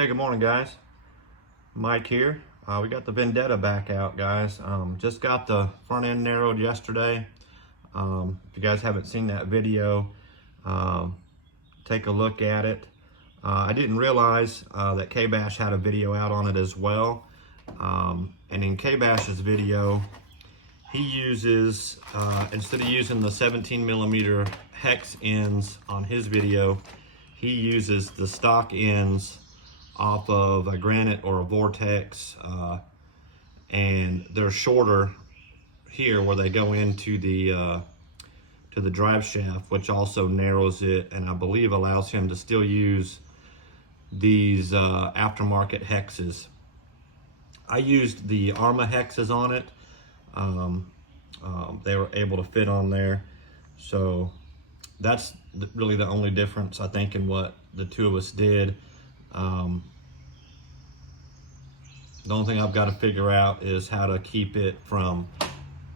Hey, good morning, guys. Mike here. We got the Vendetta back out, guys. Just got the front end narrowed yesterday. If you guys haven't seen that video, take a look at it. I didn't realize that K-Bash had a video out on it as well. And in K-Bash's video, he uses, instead of using the 17 millimeter hex ends on his video, he uses the stock ends off of a granite or a vortex, and they're shorter here where they go into the drive shaft, which also narrows it, and I believe allows him to still use these aftermarket hexes. I used the Arrma hexes on it. They were able to fit on there, so that's really the only difference I think in what the two of us did. The only thing I've got to figure out is how to keep it from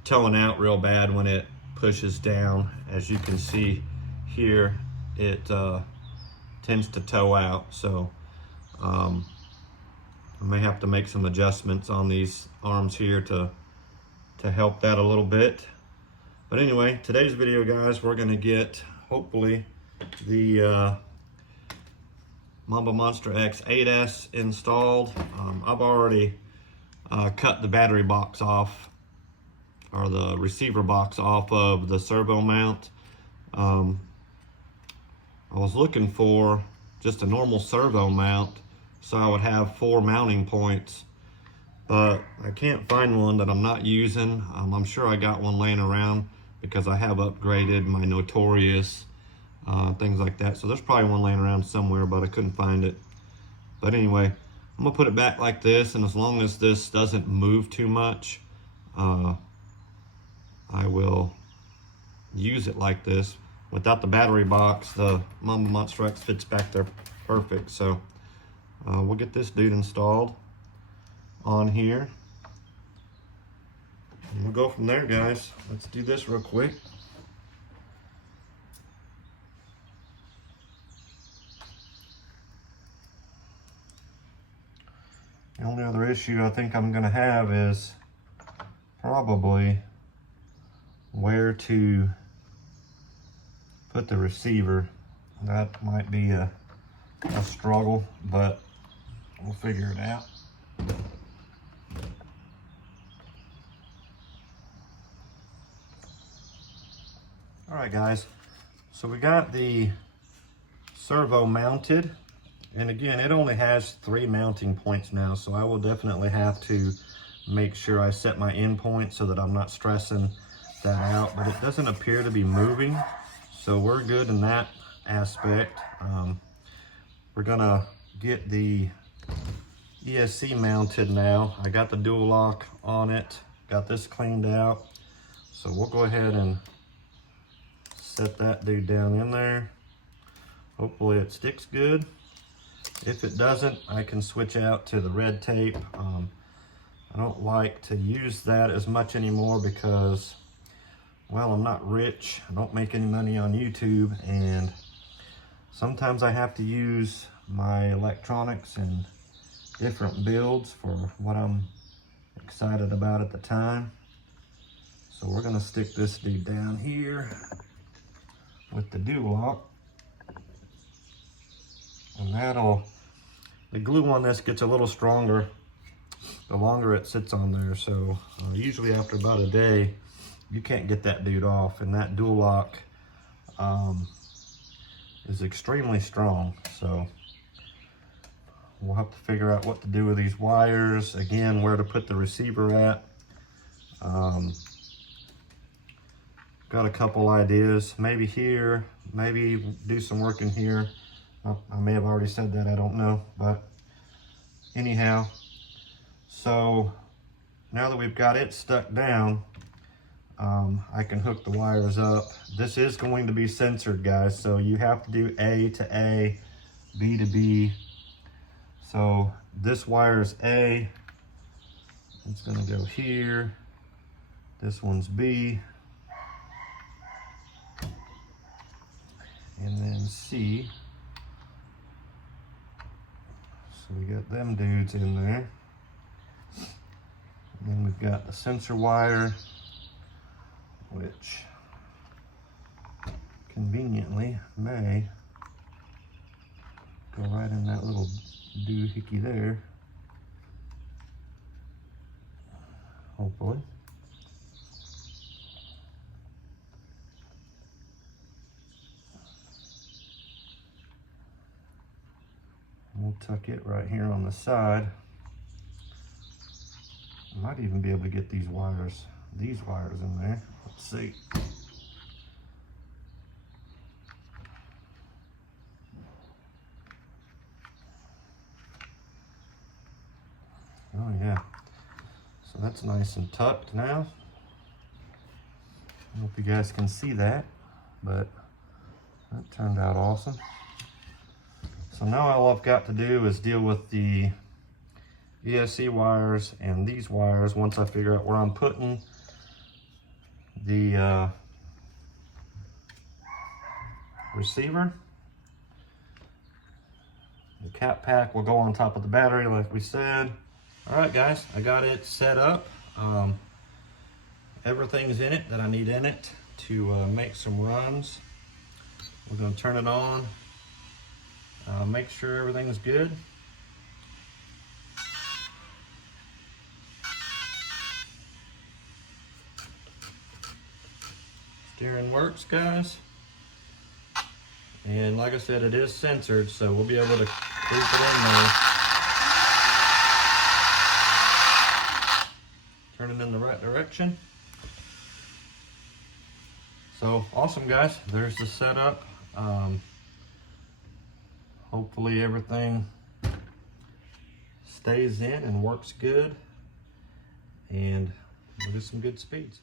towing out real bad when it pushes down. As you can see here, it tends to tow out, so I may have to make some adjustments on these arms here to help that a little bit. But anyway, today's video, guys, we're going to get hopefully the Mamba Monster X 8S installed. I've already cut the battery box off, or the receiver box off of the servo mount. I was looking for just a normal servo mount so I would have 4 mounting points, but I can't find one that I'm not using. I'm sure I got one laying around because I have upgraded my Notorious, things like that. So there's probably one laying around somewhere, but I couldn't find it. But anyway, I'm gonna put it back like this, and as long as this doesn't move too much, I will use it like this. Without the battery box, the Mamba Monster X fits back there perfect. So we'll get this dude installed on here, and we'll go from there, guys. Let's do this real quick. The only other issue I think I'm gonna have is probably where to put the receiver. That might be a struggle, but we'll figure it out. All right, guys, so we got the servo mounted, and again, it only has 3 mounting points now, so I will definitely have to make sure I set my end point so that I'm not stressing that out, but it doesn't appear to be moving, so we're good in that aspect. We're gonna get the ESC mounted now. I got the dual lock on it, got this cleaned out, so we'll go ahead and set that dude down in there. Hopefully it sticks good. If it doesn't, I can switch out to the red tape. I don't like to use that as much anymore because, well, I'm not rich. I don't make any money on YouTube, and sometimes I have to use my electronics in different builds for what I'm excited about at the time. So we're gonna stick this dude down here with the dual lock, and the glue on this gets a little stronger the longer it sits on there. So usually after about a day, you can't get that dude off, and that dual lock is extremely strong. So we'll have to figure out what to do with these wires, again, where to put the receiver at. Got a couple ideas, maybe here, maybe do some work in here. I may have already said that, I don't know, but anyhow, so now that we've got it stuck down, I can hook the wires up. This is going to be censored, guys, so you have to do A to A, B to B. So this wire is A, it's gonna go here. This one's B, and then C. So we got them dudes in there. And then we've got the sensor wire, which conveniently may go right in that little doohickey there. Hopefully. We'll tuck it right here on the side. Might even be able to get these wires in there. Let's see. Oh yeah. So that's nice and tucked now. I hope you guys can see that, but that turned out awesome. So now all I've got to do is deal with the ESC wires and these wires once I figure out where I'm putting the receiver. The cap pack will go on top of the battery like we said. All right guys, I got it set up. Everything's in it that I need in it to make some runs. We're gonna turn it on, make sure everything's good. Steering works, guys. And like I said, it is censored, so we'll be able to creep it in there. Turn it in the right direction. So awesome, guys. There's the setup. Hopefully everything stays in and works good, and we'll get some good speeds.